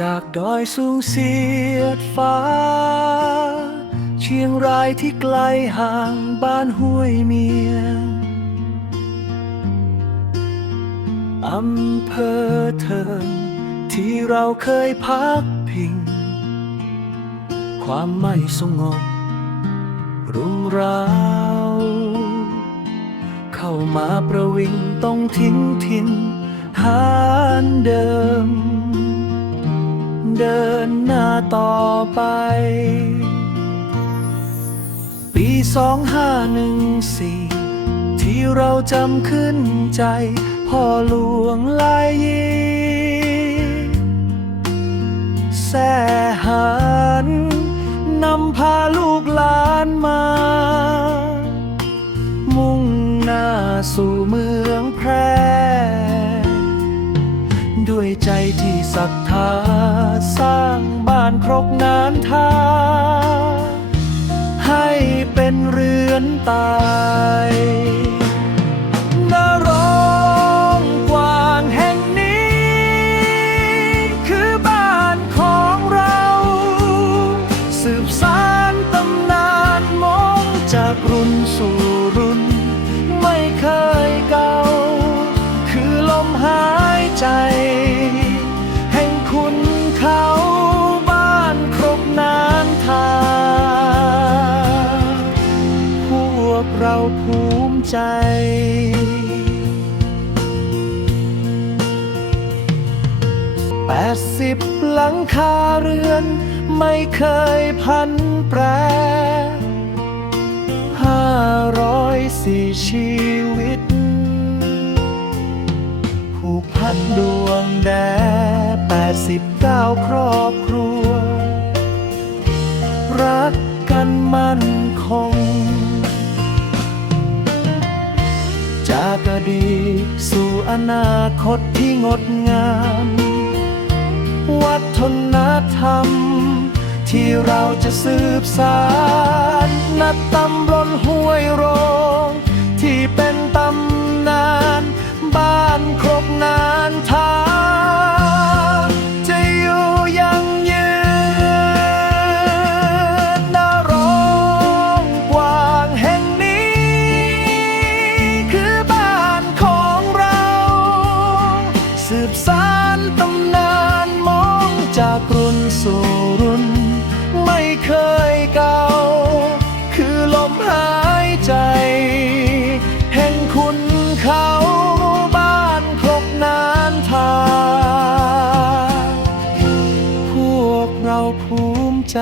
จากดอยสูงเสียดฟ้า เชียงรายที่ไกลห่างบ้านห้วยเมียงอำเภอเทิงที่เราเคยพักพิง ความไม่สงบ รุงราว เข้ามาประวิงต้องทิ้งถิ่นหานเดิม เดินหน้าต่อไป ปีสองห้าหนึ่งสี่ที่เราจำขึ้นใจ พ่อหลวงลายยีแสหันนำพาลูกหลานมา มุ่งหน้าสู่เมืองแพร่ ด้วยใจที่ศรัทธา เป็นเรือนตายนร้องกว้างแห่งนี้ คือบ้านของเรา สืบสานตำนานมองจากรุ่นสู่รุ่น ไม่เคยเก่า คือลมหายใจ แห่งคุณเขา ภูมิใจ แปดสิบหลังคาเรือน ไม่เคยพันแปรห้าร้อยสี่ชีวิต ผูกพันดวงแด่แปดสิบเก้าครอบครัว รักกันมั่นคง ดีตสู่อนาคตที่งดงาม วัฒนธรรม ที่เราจะสืบสานนัดตำบลห้วยโรง ที่เป็นตำนาน บ้านครบนานทา จากรุ่นสู่รุ่น ไม่เคยเก่า คือลมหายใจ แห่งคุณเขาบ้านครบนานทา พวกเราภูมิใจ